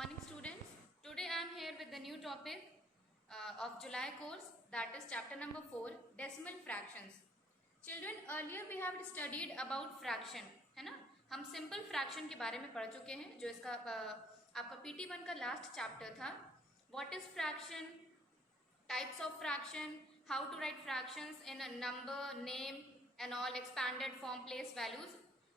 morning students. Today I am here with the new topic of July course, that is chapter number 4, decimal fractions. Children, earlier we have studied about fraction, है ना. हम simple fraction के बारे में पढ़ चुके हैं, जो इसका आपका PT1 का last chapter था. What is fraction, types of fraction, how to write fractions in a number, name and all, expanded form, place values,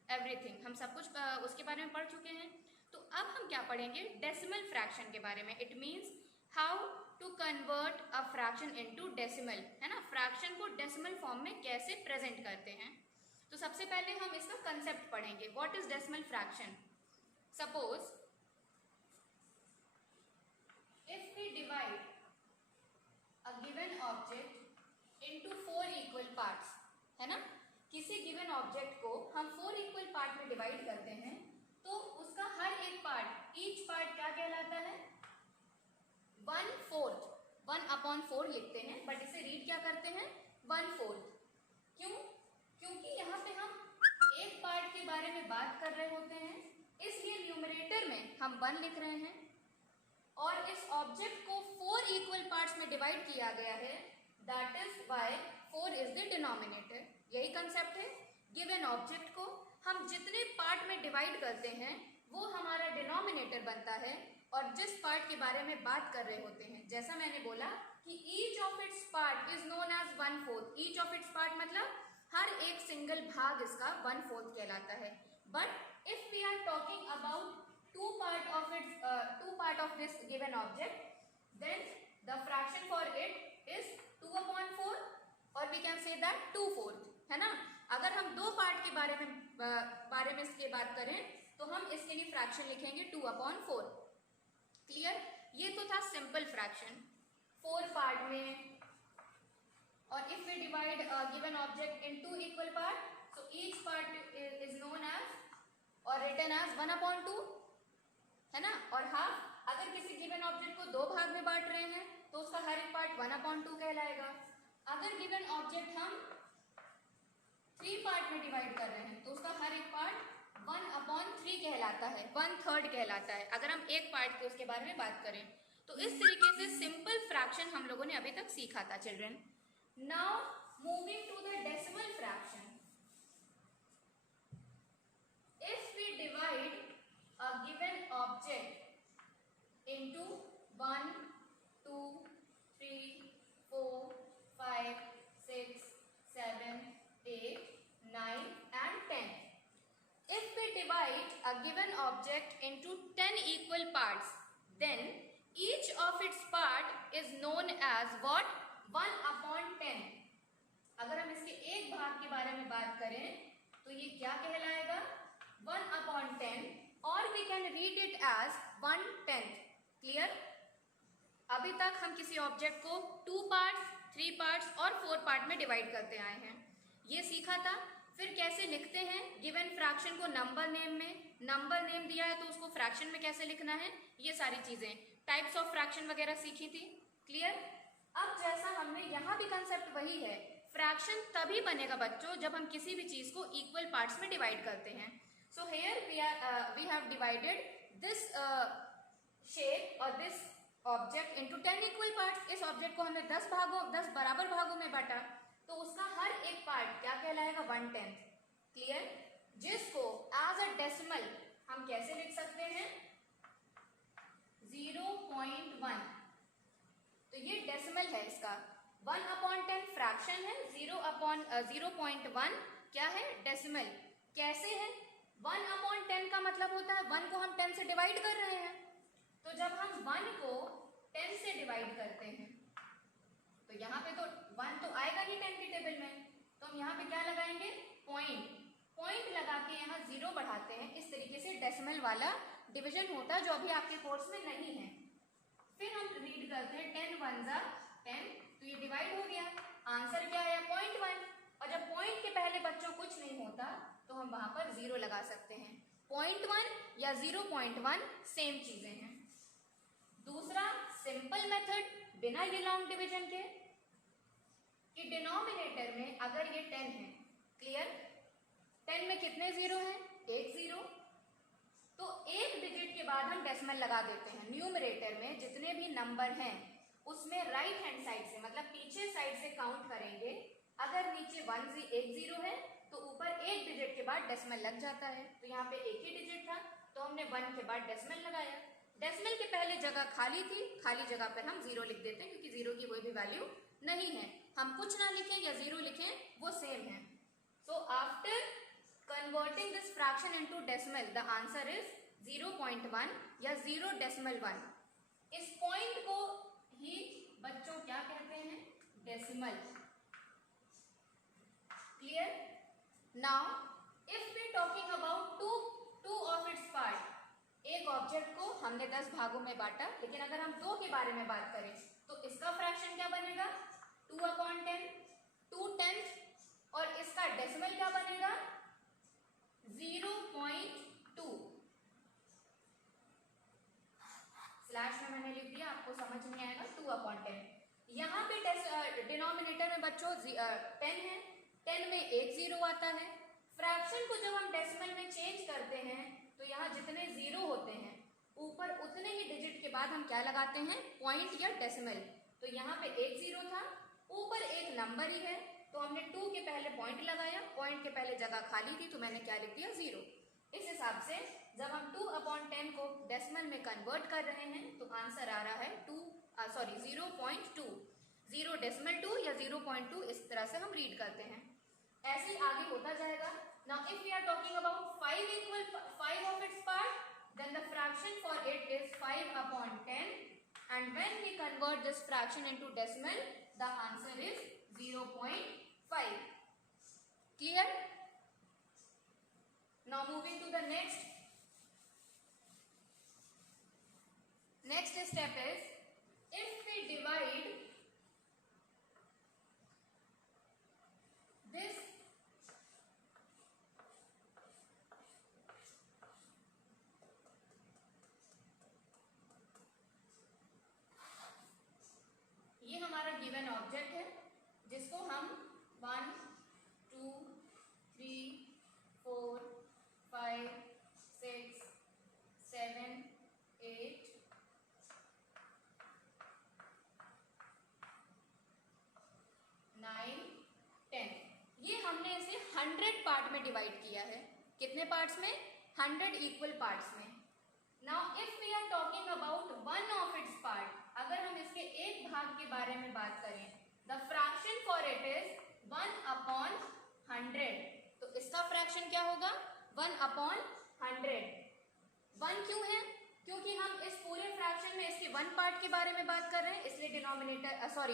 everything. हम सब कुछ उसके बारे में पढ़ चुके हैं. तो अब हम क्या पढ़ेंगे, डेसिमल फ्रैक्शन के बारे में. It means how to convert a fraction into decimal, है ना. फ्रैक्शन को डेसिमल फॉर्म में कैसे प्रेजेंट करते हैं. तो सबसे पहले हम इसका कंसेप्ट पढ़ेंगे. What is decimal fraction. Suppose if we divide a given object into 4 equal parts, है ना. किसी गिवन ऑब्जेक्ट को हम 4 इक्वल पार्ट में डिवाइड करते हैं, तो उसका हर एक पार्ट, ईच पार्ट क्या कहलाता है, 1/4. 1/4 लिखते हैं, बट इसे रीड क्या करते हैं, 1/4. क्यों? क्योंकि यहाँ पे हम एक पार्ट के बारे में बात कर रहे होते हैं, इसलिए न्यूमरेटर में हम 1 लिख रहे हैं और इस ऑब्जेक्ट को 4 इक्वल पार्ट्स में डिवाइड किया गया है. That is why 4 is the denominator. यही कंसेप्ट है. गिवन ऑब्जेक्ट को हम जितने पार्ट में डिवाइड करते हैं वो हमारा डिनोमिनेटर बनता है. और जिस पार्ट के बारे में बात कर रहे होते हैं, जैसा मैंने बोला कि each of its part is known as 1/4. Each of its part मतलब हर एक सिंगल भाग इसका 1/4 कहलाता है. But if we are talking about two part of this given object, then the fraction for it is 2/4 और वी कैन से दैट 2/4, है ना. अगर हम दो पार्ट के बारे में इसके बात करें तो हम इसके लिए फ्रैक्शन लिखेंगे 2/4. क्लियर. ये तो था सिंपल फ्रैक्शन 4 पार्ट में. और if we divide given object in 2 equal part, so each part is known as और रिटन एज 1/2, है ना. और हाफ, अगर किसी गिवन ऑब्जेक्ट को 2 भाग में बांट रहे हैं तो उसका हर एक पार्ट 1/2 कहलाएगा. अगर गिवन ऑब्जेक्ट हम 3 पार्ट में डिवाइड कर रहे हैं तो उसका हर एक पार्ट 1/3 कहलाता है, 1/3 कहलाता है, अगर हम एक पार्ट के उसके बारे में बात करें. तो इस तरीके से सिंपल फ्रैक्शन हम लोगों ने अभी तक सीखा था children. Now moving to the decimal fraction. If we divide a given object into 1, 2, 3, 4, 5, 6, 7, 8, 9 and 10. If we divide a given object into 10 equal parts, then each of its part is known as what? 1/10. अगर हम इसके एक भाग के बारे में बात करें तो ये क्या कहलाएगा, 1/10, और we can read it as 1/10. Clear. अभी तक हम किसी ऑब्जेक्ट को 2 पार्ट्स, 3 पार्ट्स और 4 पार्ट में डिवाइड करते आए हैं, ये सीखा था. फिर कैसे लिखते हैं गिवन फ्रैक्शन को नंबर नेम में. नंबर नेम दिया है तो उसको फ्रैक्शन में कैसे लिखना है, ये सारी चीजें, टाइप्स ऑफ फ्रैक्शन वगैरह सीखी थी. क्लियर. अब जैसा हमने यहाँ भी कंसेप्ट वही है. फ्रैक्शन तभी बनेगा बच्चों जब हम किसी भी चीज को इक्वल पार्ट्स में डिवाइड करते हैं. So here we have divided this shape और this object into 10 equal parts. इस ऑब्जेक्ट को हमने 10 बराबर भागों में बांटा, तो उसका हर एक पार्ट क्या कहलाएगा, 1/10. क्लियर. जिसको एज अ डेसिमल हम कैसे लिख सकते हैं, 0.1. तो ये डेसिमल है इसका. 1/10 फ्रैक्शन है, 0.1 क्या है, डेसिमल. कैसे है, 1/10 का मतलब होता है 1 को हम 10 से डिवाइड कर रहे हैं. तो जब हम 1 को 10 से डिवाइड करते हैं तो यहाँ पे तो 1 तो आएगा ही 10 की टेबल में, तो हम यहाँ पे क्या लगाएंगे, पॉइंट लगा के यहाँ 0 बढ़ाते हैं. इस तरीके से डेसिमल वाला डिवीजन होता है, जो अभी आपके कोर्स में नहीं है. फिर हम रीड करते हैं 10 1 जा 10, तो ये डिवाइड हो गया. आंसर क्या है, 0.1. और जब पॉइंट के पहले बच्चों कुछ नहीं होता तो हम वहां पर 0 लगा सकते हैं. 0.1 या 0.1 सेम चीजें हैं. दूसरा सिंपल मेथड बिना ये लॉन्ग डिवीजन के, कि डिनोमिनेटर में अगर ये 10 है, क्लियर, 10 में कितने 0 हैं, एक 0, तो एक डिजिट के बाद हम डेसिमल लगा देते हैं। न्यूमरेटर में जितने भी नंबर हैं उसमें राइट हैंड साइड से मतलब पीछे साइड से काउंट करेंगे। अगर नीचे एक जीरो है तो ऊपर एक डिजिट के बाद डेसिमल लग जाता है। तो यहाँ पे एक ही डिजिट था तो हमने 1 के बाद डेसिमल लगाया। डेसिमल के पहले जगह खाली थी, खाली जगह पर हम जीरो लिख देते हैं क्योंकि जीरो की कोई भी वैल्यू नहीं है। हम कुछ ना लिखें या जीरो लिखें वो सेम है। So after converting this fraction into decimal the answer is 0.1 या 0.1। इस पॉइंट को ही बच्चों क्या कहते हैं? Decimal. Clear? Now if we talking about two of its part, एक ऑब्जेक्ट को हमने 10 भागों में बांटा, लेकिन अगर हम 2 के बारे में बात करें तो इसका फ्रैक्शन क्या बनेगा? 2/10, 2/10, और इसका डेसिमल क्या बनेगा? 0.2। स्लैश में मैंने लिख दिया, आपको समझ नहीं आएगा। 2/10। यहाँ पे डिनोमिनेटर में बच्चों 10 है, 10 में एक जीरो आता है। फ्रैक्शन को जब हम डेसिमल में चेंज करते हैं तो यहाँ जितने जीरो होते हैं ऊपर उतने ही डिजिट के बाद हम क्या लगाते हैं? पॉइंट या डेसिमल। तो यहाँ पे एक जीरो था, ऊपर एक नंबर ही है तो हमने 2 के पहले पॉइंट लगाया, पॉइंट के पहले जगह खाली थी तो मैंने क्या लिख दिया? 0। इस हिसाब से जब हम 2/10 को डेसिमल में कन्वर्ट कर रहे हैं तो आंसर आ रहा है 0.2, 0.2 या 0.2। इस तरह से हम रीड करते हैं। ऐसे ही आगे होता जाएगा। Now if we are talking about 5 of its part, then the fraction for it is 5/10, and when we convert this fraction into decimal the answer is 0.5. Clear? Now moving to the next step is, if we divide this ये हमारा given object है जिसको हम 1 2 3 4 5 6 7 8 9 10, ये हमने इसे 100 part में divide किया है। कितने पार्ट्स में? 100 इक्वल पार्ट्स में। Now if we are talking about 1 of its part, अगर हम इसके एक भाग के बारे में बात करें, the fraction for it is 1/100। तो इसका फ्रैक्शन क्या होगा? 1/100। 1 क्यों है? क्योंकि हम इस पूरे फ्रैक्शन में इसके 1 पार्ट के बारे में बात कर रहे हैं, इसलिए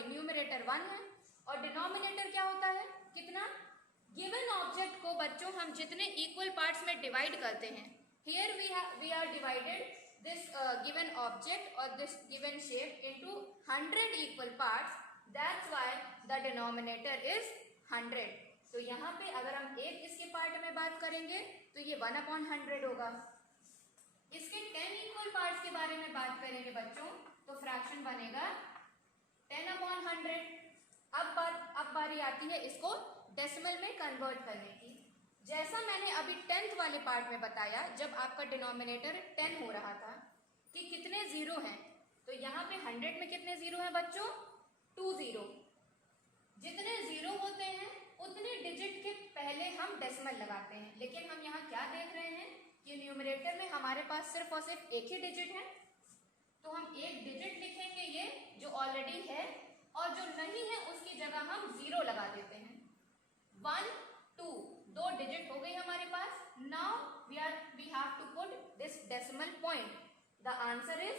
न्यूमरेटर 1 है और डिनोमिनेटर क्या होता है? कितना? गिवन ऑब्जेक्ट को बच्चों हम जितने इक्वल पार्ट्स में डिवाइड करते हैं, here we are divided this given object or this given shape into 100 equal parts, that's why the denominator is 100। तो यहाँ पे अगर हम एक इसके पार्ट में बात करेंगे तो ये 1/100 होगा। इसके 10 इक्वल पार्ट्स के बारे में बात करेंगे बच्चों तो फ्रैक्शन बनेगा 10/100। अब बारी आती है इसको डेसिमल में कन्वर्ट करने की। जैसा मैंने अभी 10th वाले पार्ट में बताया, जब आपका डिनोमिनेटर 10 हो रहा था कि कितने जीरो हैं, तो यहाँ पे 100 में कितने जीरो हैं बच्चों? 2 जीरो। जितने जीरो होते हैं उतने डिजिट के पहले हम डेसिमल लगाते हैं, लेकिन हम यहाँ क्या देख रहे हैं कि न्यूमरेटर में हमारे पास सिर्फ और सिर्फ एक ही डिजिट है, तो हम एक डिजिट लिखेंगे ये जो ऑलरेडी है, और जो नहीं है उसकी जगह हम 0 लगा देते हैं। 1 2 2 डिजिट हो गई हमारे पास। Now we have to put this decimal point, the answer is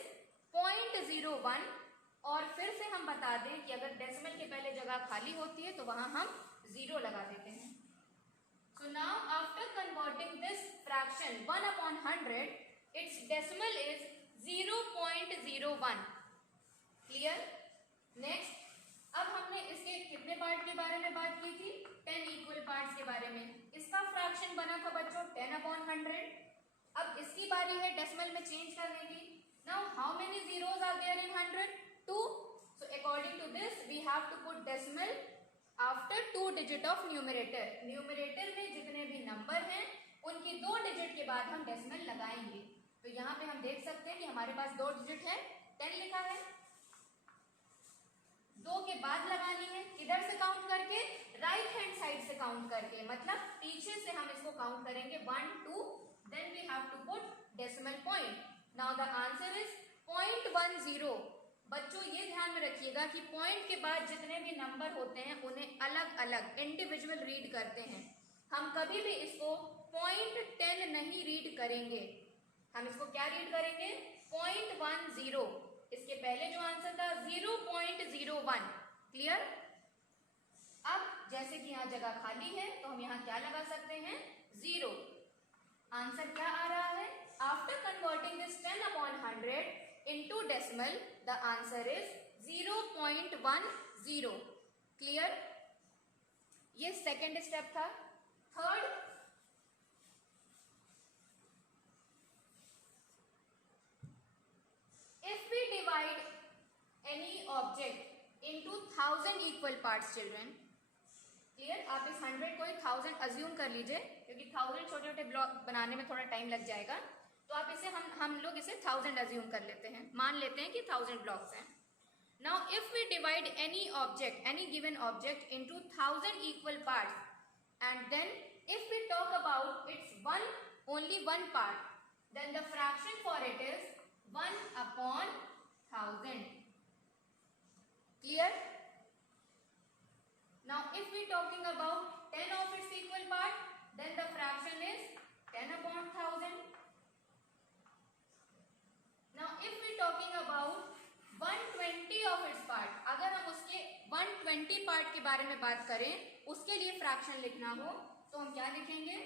0.01। और फिर से हम बता दें कि अगर डेसिमल के पहले जगह खाली होती है तो वहां हम 0 लगा देते हैं। So now after converting this fraction 1/100, it's decimal is 0.01। Clear? Next, अब हमने इसके कितने पार्ट के बारे में बात की थी? 10 इक्वल पार्ट्स के बारे में। इसका फ्रैक्शन बना था बच्चों 10/100। अब इसकी बारी है डेसिमल में चेंज करने की। Now how many zeros are there in 100? 2. So according to this we have to put decimal after 2 digit of numerator। Numerator में जितने भी नंबर हैं उनकी 2 डिजिट के बाद हम डेसिमल लगाएंगे। तो यहाँ पे हम देख सकते हैं कि हमारे पास 2 डिजिट है, 10 लिखा है, 2 के बाद लगानी है, किधर से काउंट करके, राइट हैंड साइड से काउंट करके, मतलब पीछे से हम इसको काउंट करेंगे 1 2, then we have to put decimal point. Now the answer is 0.10। बच्चों ये ध्यान में रखिएगा कि पॉइंट के बाद जितने भी नंबर होते हैं उन्हें अलग अलग इंडिविजुअल रीड करते हैं। हम कभी भी इसको 0.10 नहीं रीड करेंगे, हम इसको क्या रीड करेंगे, 0.10। इसके पहले जो आंसर था 0.01। क्लियर। अब जैसे कि यहाँ जगह खाली है तो हम यहाँ क्या लगा सकते हैं, 0। आंसर क्या आ रहा है, after converting this 10/100 into decimal, the answer is 0.10। Clear. ये सेकेंड स्टेप था। Third, if we divide any object into 1000 equal parts children, clear. आप इस 100 को 1000 अज्यूम कर लीजिए, क्योंकि 1000 छोटे छोटे ब्लॉक बनाने में थोड़ा टाइम लग जाएगा, तो आप इसे हम लोग इसे 1000 अज्यूम कर लेते हैं, मान लेते हैं कि 1000 ब्लॉक्स हैं। Now if we divide any object, any given object into 1000 equal parts, and then if we talk about its only one part, then the fraction for it is 1/1000। Clear. Now if we talking about 10 of its equal part, then the fraction is 10/1000. Now if we talking about 120 of its part, अगर हम उसके 120 part के बारे में बात करें, उसके लिए फ्रैक्शन लिखना हो तो हम क्या लिखेंगे,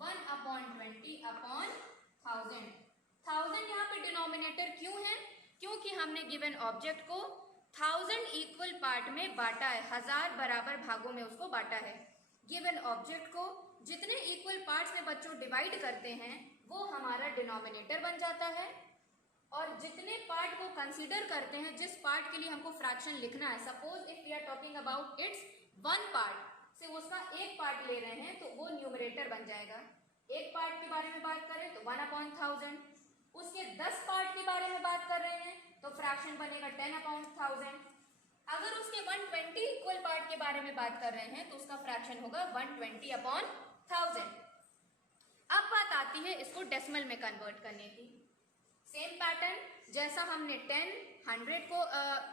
1/20/1000। 1000 यहाँ पे डिनोमिनेटर क्यों है, क्योंकि हमने गिवन ऑब्जेक्ट को 1000 इक्वल पार्ट में बांटा है, 1000 बराबर भागों में उसको बांटा है। गिवन ऑब्जेक्ट को जितने इक्वल पार्ट्स में बच्चों डिवाइड करते हैं वो हमारा डिनोमिनेटर बन जाता है, और जितने पार्ट को कंसीडर करते हैं, जिस पार्ट के लिए हमको फ्रैक्शन लिखना है, suppose if we are talking about its one part, से उसका एक पार्ट ले रहे हैं तो वो न्यूमरेटर बन जाएगा। एक पार्ट के बारे में बात करें तो 1/1000, उसके 10 पार्ट के बारे में बात कर रहे हैं तो फ्रैक्शन बनेगा 10/1000। अगर उसके 120 इक्वल पार्ट के बारे में बात कर रहे हैं तो उसका फ्रैक्शन होगा 120/1000। अब बात आती है इसको डेसिमल में कन्वर्ट करने की। सेम पैटर्न जैसा हमने 10, 100 को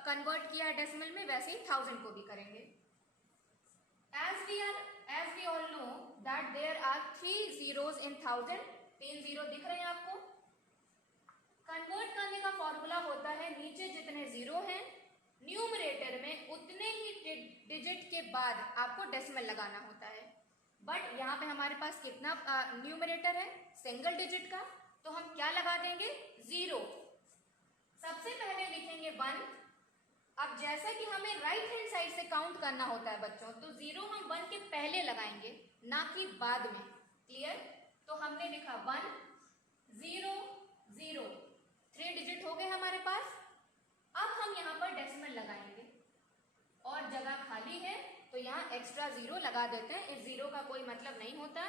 कन्वर्ट किया डेसिमल में, वैसे ही 1000 को भी करेंगे। as we all know that there are 3 zeros in 1000, 3 zero दिख रहे हैं आपको। कन्वर्ट करने का फॉर्मूला होता है, नीचे जितने जीरो हैं न्यूमरेटर में उतने ही डिजिट के बाद आपको डेसिमल लगाना होता है। बट यहाँ पे हमारे पास कितना न्यूमरेटर है, सिंगल डिजिट का, तो हम क्या लगा देंगे, 0। सबसे पहले लिखेंगे 1। अब जैसा कि हमें राइट हैंड साइड से काउंट करना होता है बच्चों, तो 0 हम 1 के पहले लगाएंगे, ना कि बाद में। क्लियर। तो हमने लिखा 1 0 0, 3 डिजिट हो गए हमारे पास। अब हम यहाँ पर डेसिमल लगाएंगे और जगह खाली है तो यहाँ एक्स्ट्रा 0 लगा देते हैं। इस 0 का कोई मतलब नहीं होता।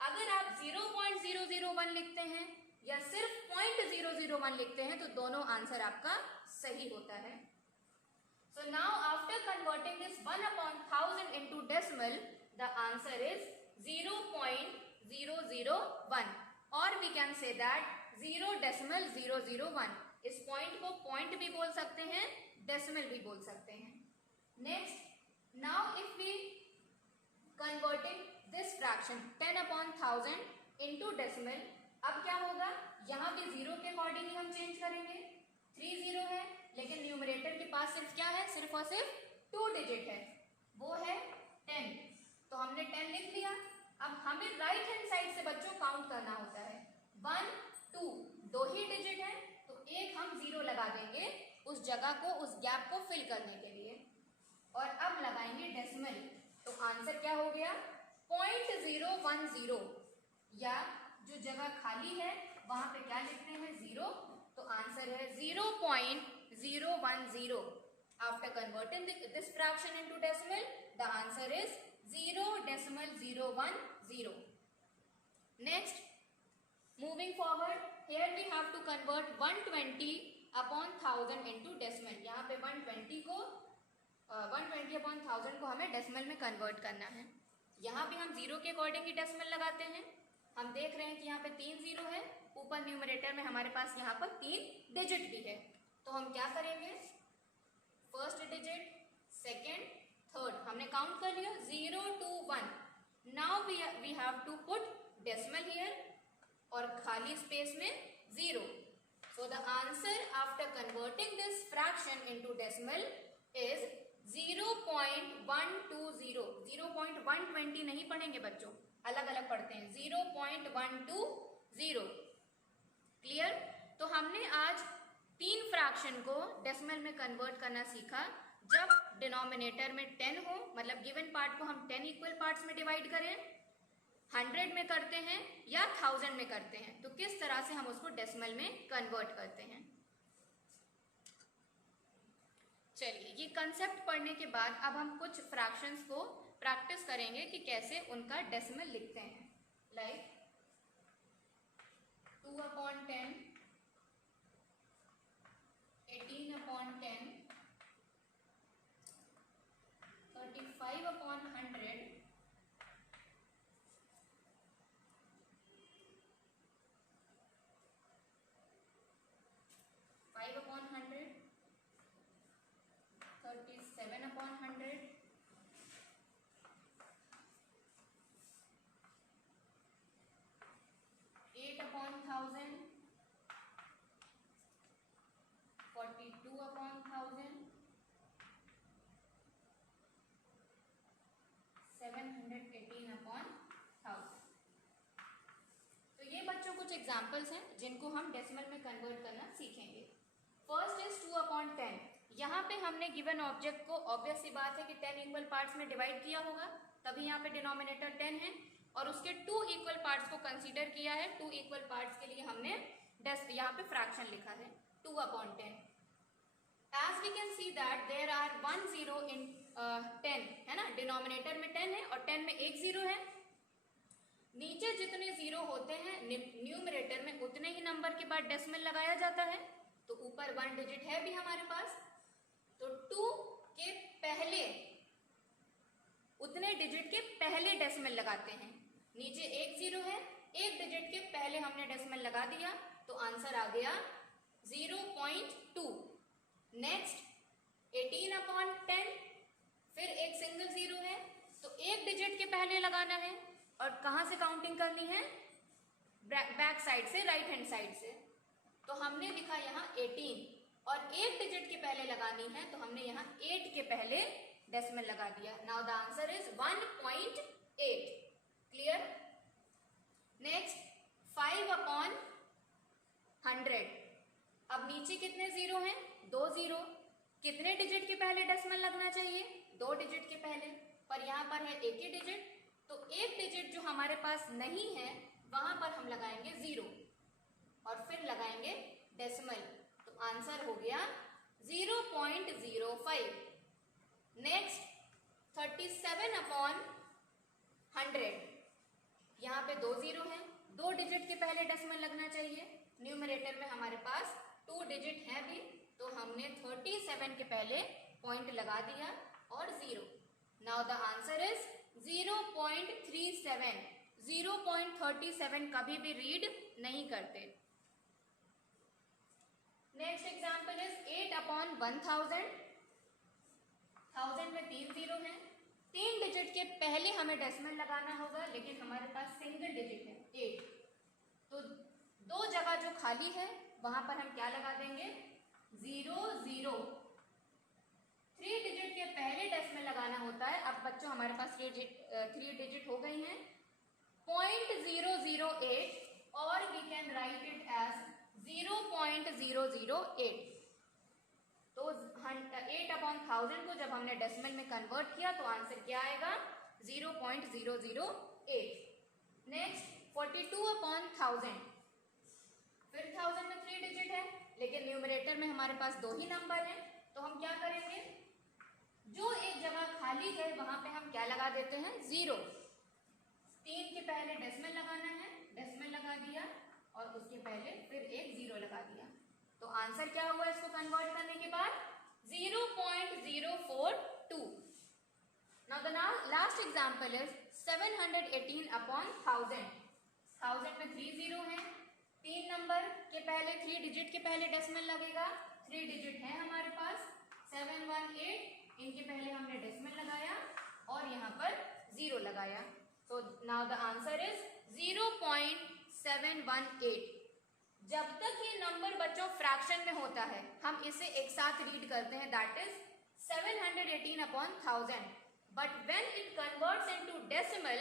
अगर आप 0.001 लिखते हैं या सिर्फ 0.001 लिखते हैं तो दोनों आंसर आपका सही होता है। So now after converting this 1/1000 into decimal, the answer is 0.001, or we can say that 0.001। इस पॉइंट को पॉइंट भी बोल सकते हैं, डेसिमल भी बोल सकते हैं। Next, now if we converting this fraction 10/1000 into decimal, अब क्या होगा, यहाँ भी 0 के अकॉर्डिंग हम चेंज करेंगे। 3 0 है, लेकिन न्यूमरेटर के पास सिर्फ क्या है, सिर्फ और सिर्फ 2 डिजिट है, वो है 10। तो हमने 10 लिख लिया। अब हमें राइट हैंड साइड से बच्चों काउंट करना होता है। 1 2, 2 ही डिजिट है तो एक हम 0 लगा देंगे उस जगह को, उस गैप को फिल करने के लिए। और अब लगाएंगे डेसिमल, तो आंसर क्या हो गया, 0.010, या जो जगह खाली है वहां पे क्या लिखते हैं, 0, तो आंसर है 0.010। After converting this fraction into decimal, the answer is 0.010। Next, moving forward, here we have to convert 120 upon 1000 into decimal. यहाँ पे 120 अपॉन 1000 को हमें डेसिमल में कन्वर्ट करना है। यहाँ भी हम जीरो के अकॉर्डिंग ही डेसिमल लगाते हैं। हम देख रहे हैं कि यहाँ पे 3 जीरो है, ऊपर न्यूमरेटर में हमारे पास यहाँ पर 3 डिजिट भी है। तो हम क्या करेंगे, फर्स्ट डिजिट, सेकेंड, थर्ड, हमने काउंट कर लिया 0 to 1। Now we have to put decimal here और खाली स्पेस में 0। So the answer after converting this fraction into decimal is 0.120। 0.120 नहीं पढ़ेंगे बच्चों, अलग अलग पढ़ते हैं, 0.120। क्लियर? तो हमने आज 3 फ्रैक्शन को डेसिमल में कन्वर्ट करना सीखा। जब डिनोमिनेटर में 10 हो, मतलब गिवन पार्ट को हम 10 इक्वल पार्ट्स में डिवाइड करें, 100 में करते हैं या 1000 में करते हैं, तो किस तरह से हम उसको डेसिमल में कन्वर्ट करते हैं। चलिए, ये कंसेप्ट पढ़ने के बाद अब हम कुछ फ्रैक्शंस को प्रैक्टिस करेंगे कि कैसे उनका डेसिमल लिखते हैं। लाइक 2/10, 18/10, 35/100, 5/100, 37/100, 8/1000, 42/1000, 718/1000। तो ये बच्चों कुछ एग्जाम्पल्स हैं जिनको हम डेसिमल में कन्वर्ट करना सीखेंगे। First is 2/10। यहाँ पे हमने गिवन ऑब्जेक्ट को, ऑब्वियस सी बात है कि 10 इक्वल पार्ट्स में डिवाइड किया होगा, तभी यहाँ पे डिनोमिनेटर 10 है, और उसके 2 इक्वल पार्ट्स को कंसीडर किया है। 2 इक्वल पार्ट्स के लिए हमने यहाँ पे फ्रैक्शन लिखा है 2/10। As we can see that there are 1 0 in 10, है ना, डिनोमिनेटर में 10 है और 10 में एक 0 है। नीचे जितने 0 होते हैं न्यूमरेटर में उतने ही नंबर के बाद डेसिमल लगाया जाता है। तो ऊपर 1 डिजिट है भी हमारे पास, तो 2 के पहले, उतने डिजिट के पहले डेसिमल लगाते हैं। नीचे एक 0 है, एक डिजिट के पहले हमने डेसिमल लगा दिया, तो आंसर आ गया 0.2। नेक्स्ट 18/10, फिर एक सिंगल 0 है, तो एक डिजिट के पहले लगाना है, और कहाँ से काउंटिंग करनी है, बैक साइड से, राइट हैंड साइड से। तो हमने लिखा यहाँ 18, और एक डिजिट के पहले लगानी है, तो हमने यहाँ 8 के पहले डेसिमल लगा दिया। Now the answer is 1.8। Clear? Next 5/100। अब नीचे कितने 0 हैं, 2 0। कितने डिजिट के पहले डेसिमल लगना चाहिए, 2 डिजिट के पहले, पर यहाँ पर है एक ही डिजिट, तो एक डिजिट जो हमारे पास नहीं है वहां पर हम लगाएंगे 0 और फिर लगाएंगे डेसिमल, तो आंसर हो गया 0.05। नेक्स्ट 37/100। यहाँ पे 2 0 है, 2 डिजिट के पहले डेसिमल लगना चाहिए। न्यूमरेटर में हमारे पास 2 डिजिट है भी, तो हमने 37 के पहले पॉइंट लगा दिया और 0। Now the answer is 0.37। 0.37 कभी भी रीड नहीं करते। Next example is 8/1000। 1000 में 3 0 है, 3 डिजिट के पहले हमें डेसिमल लगाना होगा, लेकिन हमारे पास सिंगल डिजिट है 8, तो 2 जगह जो खाली है वहां पर हम क्या लगा देंगे, 0 0। 3 डिजिट के पहले डेसिमल लगाना होता है। अब बच्चों हमारे पास 3 डिजिट हो गई हैं, 0.008, और we can write it as 0.008। तो 8/1000 को जब हमने डेसिमल में कन्वर्ट किया तो आंसर क्या आएगा, 0.008। नेक्स्ट 42/1000। फिर 1000 में 3 डिजिट है, लेकिन न्यूमरेटर में हमारे पास 2 ही नंबर हैं, तो हम क्या करेंगे, जो एक जगह खाली है वहां पे हम क्या लगा देते हैं, 0। 3 के पहले डेसिमल लगाना है, डेसिमल लगा दिया और उसके पहले फिर एक 0 लगा दिया। तो आंसर क्या हुआ इसको कन्वर्ट करने के बाद? 0.042। Now the last example is 718 upon 1000। 1000 में 3 0 है, 3 नंबर के पहले 3 डिजिट के पहले डेसिमल लगेगा। 3 डिजिट है हमारे पास 718, इनके पहले हमने डेसिमल लगाया और यहाँ पर 0 लगाया। तो नाउ द आंसर इज 0.718। जब तक ये नंबर बच्चों फ्रैक्शन में होता है हम इसे एक साथ रीड करते हैं, that is 718 upon 1000। But when it converts into decimal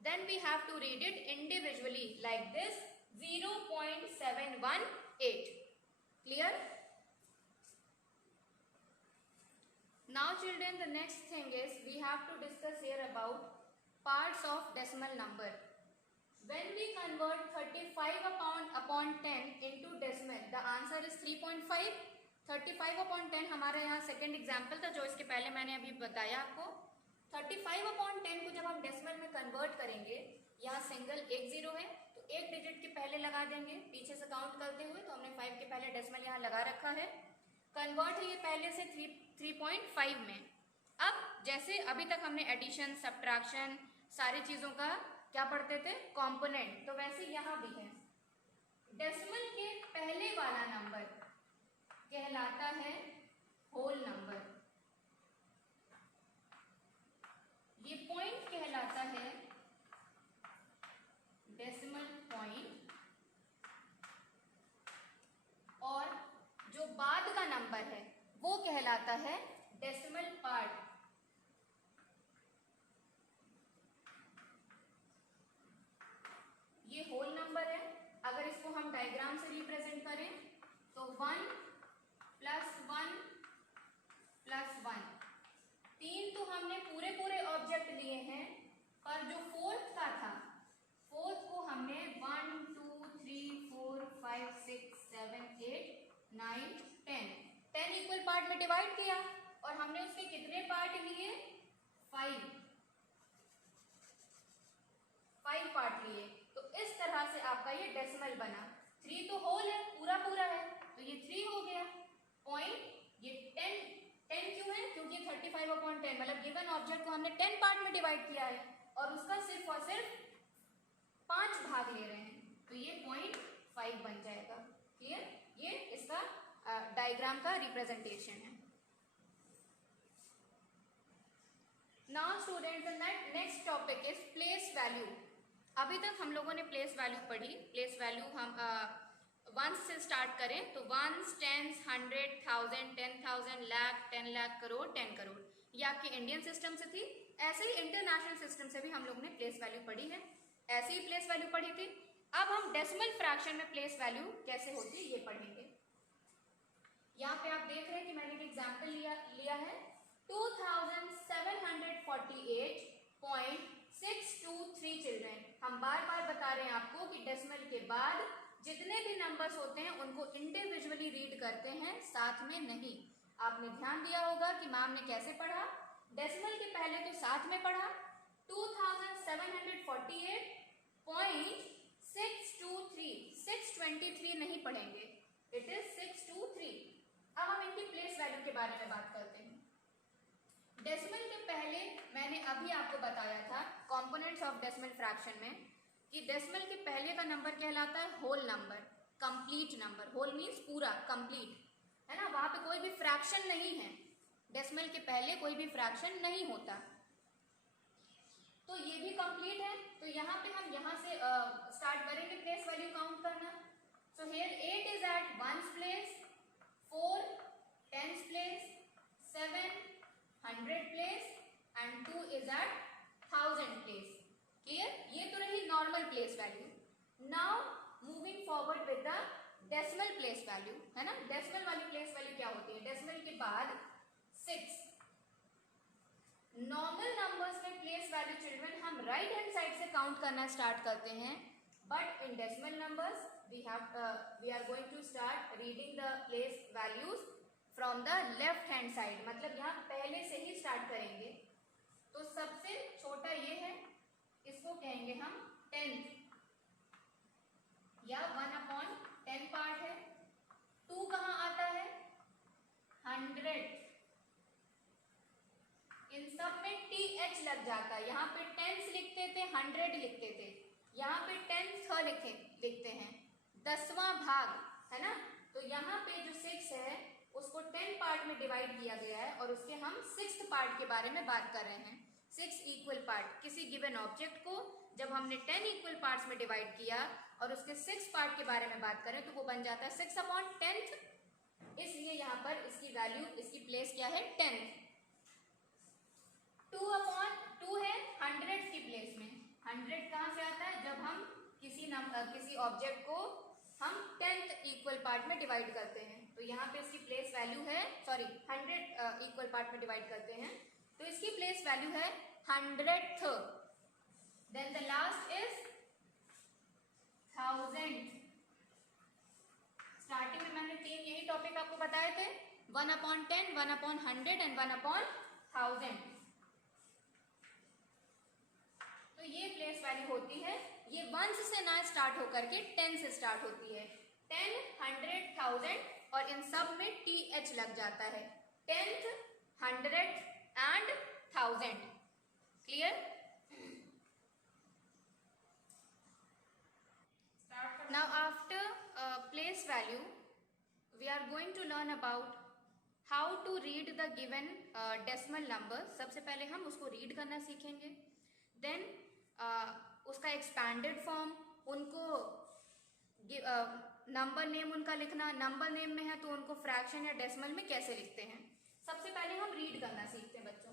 then we have to read it individually like this, 0.718. Clear? Now children, the next thing is we have to discuss here about parts of decimal number. When we convert 35 upon 10 into decimal, the answer is 3.5. 35 upon 10 हमारा यहाँ second example था जो इसके पहले मैंने अभी बताया आपको। 35 अपॉन 10 को जब हम डेसिमल में कन्वर्ट करेंगे, यहाँ सिंगल एक 0 है तो एक डिजिट के पहले लगा देंगे पीछे से काउंट करते हुए। तो हमने 5 के पहले डेसिमल यहाँ लगा रखा है। कन्वर्ट है ये पहले से 3.5 में। अब जैसे अभी तक हमने एडिशन, सब्ट्रैक्शन सारी चीज़ों का क्या पढ़ते थे, कॉम्पोनेंट, तो वैसे यहाँ भी है। डेसिमल के पहले वाला नंबर कहलाता है होल नंबर, ये पॉइंट कहलाता है डेसिमल पॉइंट, और जो बाद का नंबर है वो कहलाता है डेसिमल पार्ट। ये होल नंबर है। अगर इसको हम डायग्राम से रिप्रेजेंट करें तो 1 + 1 + 1, 3 तो हमने पूरे ऑब्जेक्ट लिए हैं, पर जो फोर्थ का था, फोर्थ को हमने 1 2 3 4 5 6 7 8 9 10 इक्वल पार्ट में डिवाइड किया और हमने उसके कितने पार्ट लिए? 5 पार्ट लिए। तो इस तरह से आपका ये डेसिमल बना। 3 तो होल है, पूरा है, तो ये 3 हो गया। पॉइंट ये 10 क्यों है? क्योंकि 35 अपॉन 10 मतलब गिवन ऑब्जेक्ट को हमने 10 पार्ट में डिवाइड किया है और उसका सिर्फ और सिर्फ 5 भाग ले रहे हैं, तो ये 0.5 बन जाएगा। क्लियर? ये इसका डायग्राम का रिप्रेजेंटेशन है। Now students, next topic is place value. अभी तक हम लोगों ने प्लेस वैल्यू पढ़ी। प्लेस वैल्यू हम वंस से स्टार्ट करें तो वंस, टेंस, 100, 1000, 10,000, लाख, 10 लाख, करोड़, 10 करोड़, ये आपके इंडियन सिस्टम से थी। ऐसे ही इंटरनेशनल सिस्टम से भी हम लोगों ने प्लेस वैल्यू पढ़ी है, ऐसे ही प्लेस वैल्यू पढ़ी थी। अब हम डेसिमल फ्रैक्शन में प्लेस वैल्यू कैसे होती है ये पढ़ेंगे। यहाँ पे आप देख रहे हैं कि मैंने एक एग्जाम्पल लिया है 2748.623 चिल्ड्रेन। हम बार बता रहे हैं आपको कि डेसिमल के बाद जितने भी नंबर्स होते हैं उनको इंडिविजुअली रीड करते हैं, साथ में नहीं। आपने ध्यान दिया होगा कि मैम ने कैसे पढ़ा, डेसिमल के पहले तो साथ में पढ़ा, 2748.623, 623 नहीं पढ़ेंगे, इट इज 623। अब हम इनकी प्लेस वैल्यू के बारे में बात करते हैं। डेसिमल के पहले मैंने अभी आपको बताया था कंपोनेंट्स ऑफ डेसिमल फ्रैक्शन में कि डेसिमल के पहले का नंबर कहलाता है whole number, complete number. Whole means पूरा, कंप्लीट, है ना, वहां पे कोई भी फ्रैक्शन नहीं है। डेसिमल के पहले कोई भी फ्रैक्शन नहीं होता, तो ये भी कंप्लीट है। तो यहाँ पे हम यहाँ से स्टार्ट करेंगे प्लेस वैल्यू काउंट करना। So here 8 is at 1's place, 4 10's place, 7 100 place and 2 is at 1000 place. Clear? ये तो रही normal place value. Now moving forward with the decimal place value, है ना। डेसिमल वाली प्लेस वैल्यू क्या होती है? डेसिमल के बाद 6। नॉर्मल नंबर्स में प्लेस वैल्यू चिल्ड्रन हम राइट हैंड साइड से काउंट करना स्टार्ट करते हैं, but in decimal numbers we are going to start reading the place values from the left hand side, मतलब यहाँ पहले से ही स्टार्ट करेंगे। तो सबसे छोटा ये है, इसको कहेंगे हम 10th। या 1/10 पार्ट है। 2 कहाँ आता है? 100। इन सब में TH लग जाता है। यहाँ पे टेंस लिखते थे, 100 लिखते थे, यहाँ पे 10th लिखते हैं, 10वां भाग है ना। तो यहाँ पे जो 6 है उसको 10 पार्ट में डिवाइड किया गया है और उसके हम 6th पार्ट के बारे में बात कर रहे हैं। 6 इक्वल पार्ट, किसी गिवन ऑब्जेक्ट को जब हमने 10 इक्वल पार्ट्स में डिवाइड किया और उसके 6 पार्ट के बारे में बात करें तो वो बन जाता है 6/10। इसलिए यहाँ पर इसकी वैल्यू, इसकी प्लेस क्या है? 10। 2/2 है 100 की प्लेस में। 100 कहाँ से आता है? जब हम किसी ऑब्जेक्ट को हम 10th इक्वल पार्ट में डिवाइड करते हैं, तो यहाँ पे इसकी प्लेस वैल्यू है, 100 इक्वल पार्ट में डिवाइड करते हैं तो इसकी प्लेस वैल्यू है 100th। Then the last is 1000। Starting में मैंने 3 यही टॉपिक आपको बताए थे, 1/10, 1/100 एंड 1/1000। तो ये प्लेस वैल्यू होती है, ये 1 से ना स्टार्ट होकर के 10 से स्टार्ट होती है। 10, 100, 1000 और इन सब में TH लग जाता है। 10th, 100 and 1000। Clear? Now after place value we are going to learn about how to read the given decimal number. सबसे पहले हम उसको रीड करना सीखेंगे। देन उसका एक्सपैंडेड फॉर्म, उनको नंबर नेम उनका लिखना, नंबर नेम में है तो उनको फ्रैक्शन या डेसिमल में कैसे लिखते हैं। सबसे पहले हम रीड करना सीखते हैं बच्चों।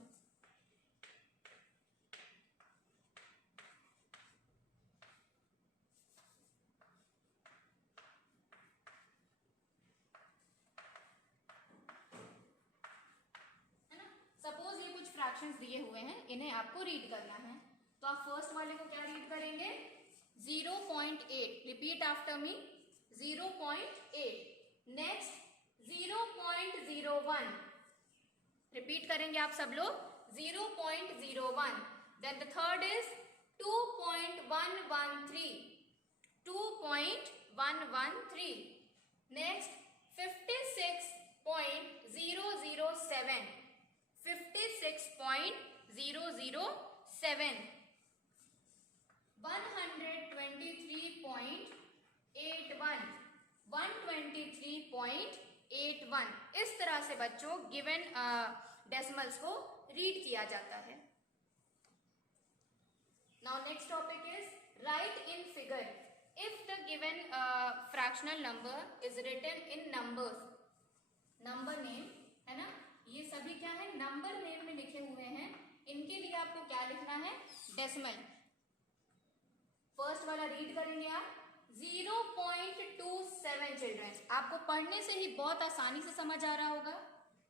है ना, सपोज ये कुछ फ्रैक्शंस दिए हुए हैं, इन्हें आपको रीड करना है, तो आप फर्स्ट वाले को क्या रीड करेंगे? 0.8। Repeat after me, 0.8। Next 0.01। Repeat करेंगे आप सब लोग, 0.01। Then the third is 2.113। 2.113। Next 56.007। 56.007। 123.81। 123.81। इस तरह से बच्चों गिवन डेसिमल्स को रीड किया जाता है। Now next topic is write in figure if the given fractional number is written in numbers. Number name है ना, ये सभी क्या है? नंबर नेम में लिखे हुए हैं। इनके लिए आपको क्या लिखना है? डेसिमल। फर्स्ट वाला रीड करेंगे आप, 0.27 चिल्ड्रन। आपको पढ़ने से ही बहुत आसानी से समझ आ रहा होगा।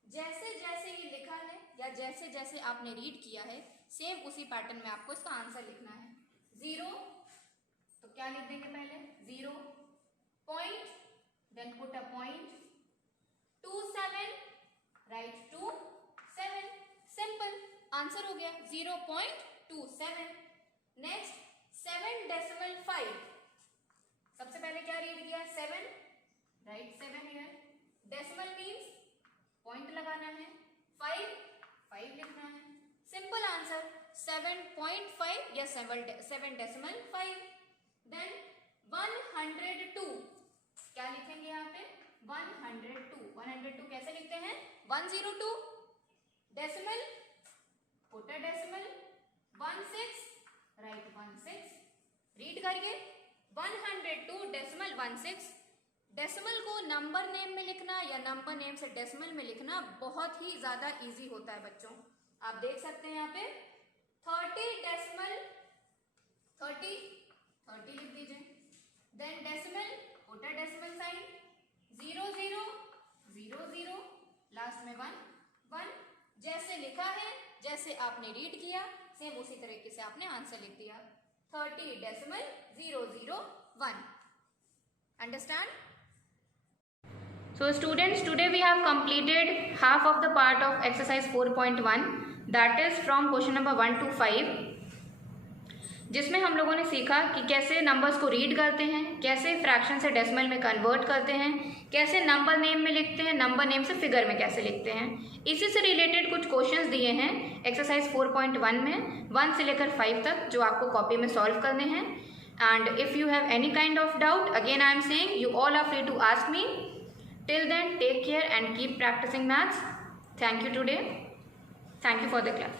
जैसे जैसे ये लिखा है या जैसे जैसे आपने रीड किया है, सेम उसी पैटर्न में आपको इसका आंसर लिखना है। 0 तो क्या लिख देंगे? पहले 0 point, then put a point. 27 write 27। Simple answer हो गया 0.27। नेक्स्ट 7.5। सबसे पहले क्या रीड किया? 7 right 7 here. Decimal means point लगाना है। 5 लिखना है। सिंपल आंसर 7.5 या 7.5। देन 102 क्या लिखेंगे यहाँ पे? 102 कैसे लिखते हैं? 102 decimal, put a decimal. 16 right 16। Read करिए 102 डेसिमल 16। डेसिमल को नंबर नेम में लिखना या नंबर नेम से डेसिमल में लिखना बहुत ही ज्यादा इजी होता है बच्चों। आप देख सकते हैं यहाँ पे 30 डेसिमल 30 लिख दीजिए। Then decimal, put a decimal sign. 00 last में 1 जैसे लिखा है, जैसे आपने रीड किया, सेम उसी तरीके से आपने आंसर लिख दिया। 30 decimal 001। Understand? So students, today we have completed half of the part of exercise 4.1, that is from question number 1 to 5. जिसमें हम लोगों ने सीखा कि कैसे नंबर्स को रीड करते हैं, कैसे फ्रैक्शन से डेसिमल में कन्वर्ट करते हैं, कैसे नंबर नेम में लिखते हैं, नंबर नेम से फिगर में कैसे लिखते हैं। इसी से रिलेटेड कुछ क्वेश्चंस दिए हैं एक्सरसाइज 4.1 में 1 से लेकर 5 तक, जो आपको कॉपी में सॉल्व करने हैं। And if you have any kind of doubt, again I am saying you all are free to ask me. Till then take care and keep practicing maths. Thank you today. Thank you for the class.